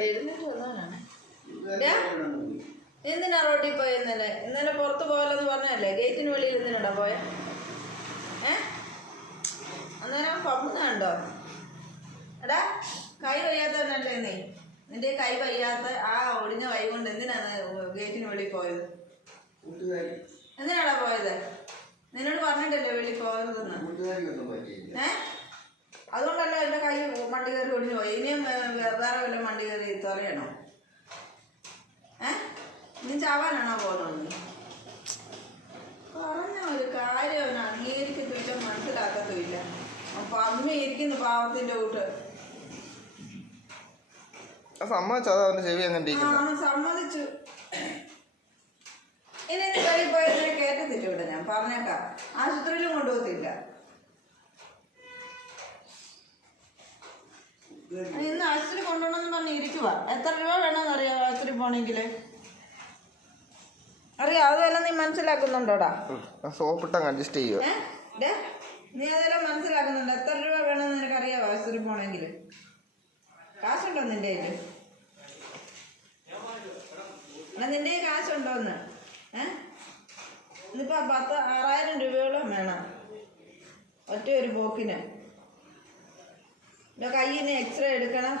പിന്നെ പോകുന്നത് എന്തിനാ റോട്ടിൽ പോയ ഇന്നലെ? ഇന്നലെ പുറത്ത് പോകലെന്ന് പറഞ്ഞല്ലേ ഗേറ്റിന് വെളിയിൽ എന്തിനാ പോയ? ഏ? അന്നേരം പമ്പുന്നുണ്ടോ എടാ കൈ വയ്യാത്തവനല്ലേ നീ? നിന്റെ കൈ വയ്യാത്ത ആ ഒടിഞ്ഞ കൈ കൊണ്ട് എന്തിനാണ് ഗേറ്റിന് വെളിയിൽ പോയത്? എന്തിനാടാ പോയത്? നിന്നോട് പറഞ്ഞിട്ടല്ലേ വെളിയിൽ പോകരുതെന്ന് ഏഹ് അതുകൊണ്ടല്ല എന്റെ കൈ മണ്ടി കയറി ഒടിഞ്ഞു പോയി. ഇനിയും വേറെ വല്ല മണ്ടി കയറി തുറയണോ? ഏ? ഇനി ചാവാനാണോ പോകുന്നത്? പറഞ്ഞ ഒരു കാര്യം അവൻ അംഗീകരിക്കത്തില്ല മനസ്സിലാക്കത്തുമില്ല അപ്പൊ അമ്മ ഇരിക്കുന്നു പാവത്തിന്റെ കൂട്ട്. സമ്മതിച്ചോ? അതോ അവന്റെ ചെവി അങ്ങനെ സമ്മതിച്ചു. ഇനി നീ കൈ പോയതിനെ കേട്ടത്തില്ല ഇവിടെ ഞാൻ പറഞ്ഞേക്കാം. ആശുപത്രിയിലും കൊണ്ടുപോകത്തില്ല. ഇന്ന് ആശുപത്രി കൊണ്ടുപോകണമെന്ന് പറഞ്ഞ് ഇരിക്കുക എത്ര രൂപ വേണമെന്ന് അറിയാം ആശുപത്രി പോണെങ്കിൽ അറിയാം അതെല്ലാം നീ മനസ്സിലാക്കുന്നുണ്ടോടാ? സോപ്പിട്ടങ്ങ് അഡ്ജസ്റ്റ് ചെയ്യുക. നീ അതെല്ലാം മനസ്സിലാക്കുന്നുണ്ട്. എത്ര രൂപ വേണമെന്ന് നിനക്ക് അറിയാം ആശുപത്രി പോണെങ്കിൽ കാശുണ്ടോ നിന്റെ കയ്യിൽ നിന്റെ കയ്യിൽ കാശുണ്ടോന്ന് ഏഹ് ഇന്നിപ്പോ പത്ത് ആറായിരം രൂപയോളം വേണം. ഒറ്റ ഒരു പോക്കിന്. എന്റെ കയ്യിന് എക്സ്റേ എടുക്കണം.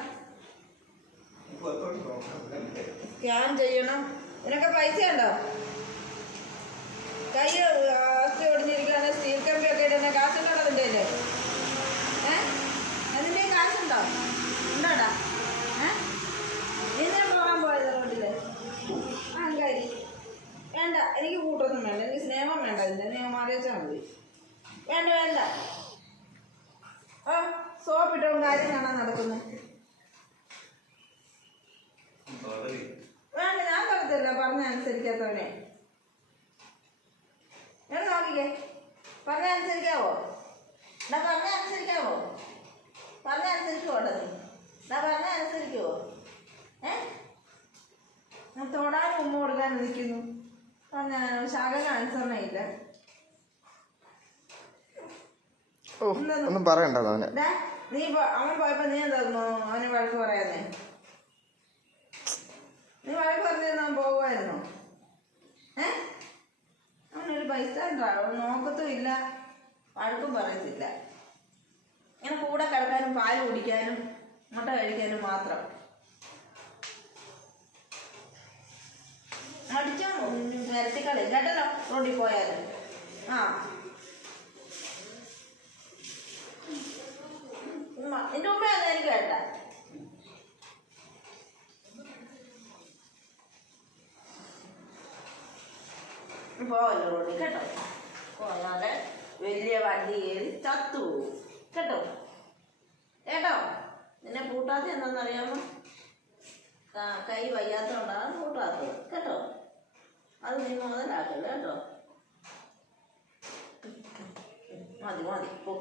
സ്കാൻ ചെയ്യണം. നിനക്ക് പൈസ ഉണ്ടോ കൈ അസ്ഥി ഒടിഞ്ഞിരിക്കുകയാണ് സ്റ്റീൽ കമ്പി ഒക്കെ ഇടുന്ന കാശുണ്ടോ അതിന്റെ അല്ലേ ഏ? അതിന്റെ കാശുണ്ടോ? ഉണ്ടോടാ? ഏ? എന്തിനാ പോകാൻ പോയത് റോഡിൽ. ആ വേണ്ട എനിക്ക് കൂട്ടൊന്നും വേണ്ട. എനിക്ക് സ്നേഹം വേണ്ട അതിന്റെ നിയമം മാറി മതി. വേണ്ട വേണ്ട. ആ. സോപ്പിട്ടോ കാര്യം കാണാൻ നടക്കുന്നത് വേണ്ട ഞാൻ പറയത്തില്ല. പറഞ്ഞ ഞാൻ നോക്കിക്കേ. പറഞ്ഞ അനുസരിക്കാവോ? എന്നാ പറഞ്ഞ അനുസരിക്കാവോ? പറഞ്ഞ എന്നാ പറഞ്ഞ ഏ? ഞാൻ തൊടാനും ഉമ്മ കൊടുക്കാൻ നിൽക്കുന്നു. പറഞ്ഞ ശാഖന് അനുസരണയില്ല. ഓ ഒന്നും പറയണ്ട അവനെ. നീ അവൻ പോയപ്പോ നീ എന്തായിരുന്നു? അവന് വഴക്ക് പറയാനേ. നീ വഴക്ക് പറഞ്ഞിരുന്നു അവൻ പോകുമായിരുന്നു. ഏ? അവനൊരു ബൈസ്റ്റാൻഡർ അവൻ നോക്കത്തും ഇല്ല. വഴക്കും പറയത്തില്ല. ഇങ്ങനെ കൂടെ കിടക്കാനും പാൽ കുടിക്കാനും മുട്ട കഴിക്കാനും മാത്രം. അടിച്ചാ. നിരത്തിക്കളി കേട്ടല്ലോ റോഡിൽ പോയാലും. ആ. ഉമ്മ നിന്റെ ഉമ്മ എനിക്ക് വേണ്ട പോവല്ലോ റോഡിൽ കേട്ടോ. പോയാലെ വലിയ വണ്ടി കയറി ചത്തു കേട്ടോ? കേട്ടോ? നിന്നെ പൂട്ടാത്ത എന്താണെന്നറിയാമോ? കൈ വയ്യാത്തതുകൊണ്ടാണ് പൂട്ടാത്തത്. കേട്ടോ? അത് നീ മുതലാക്കല്ലോ കേട്ടോ. മതി മതി പോ.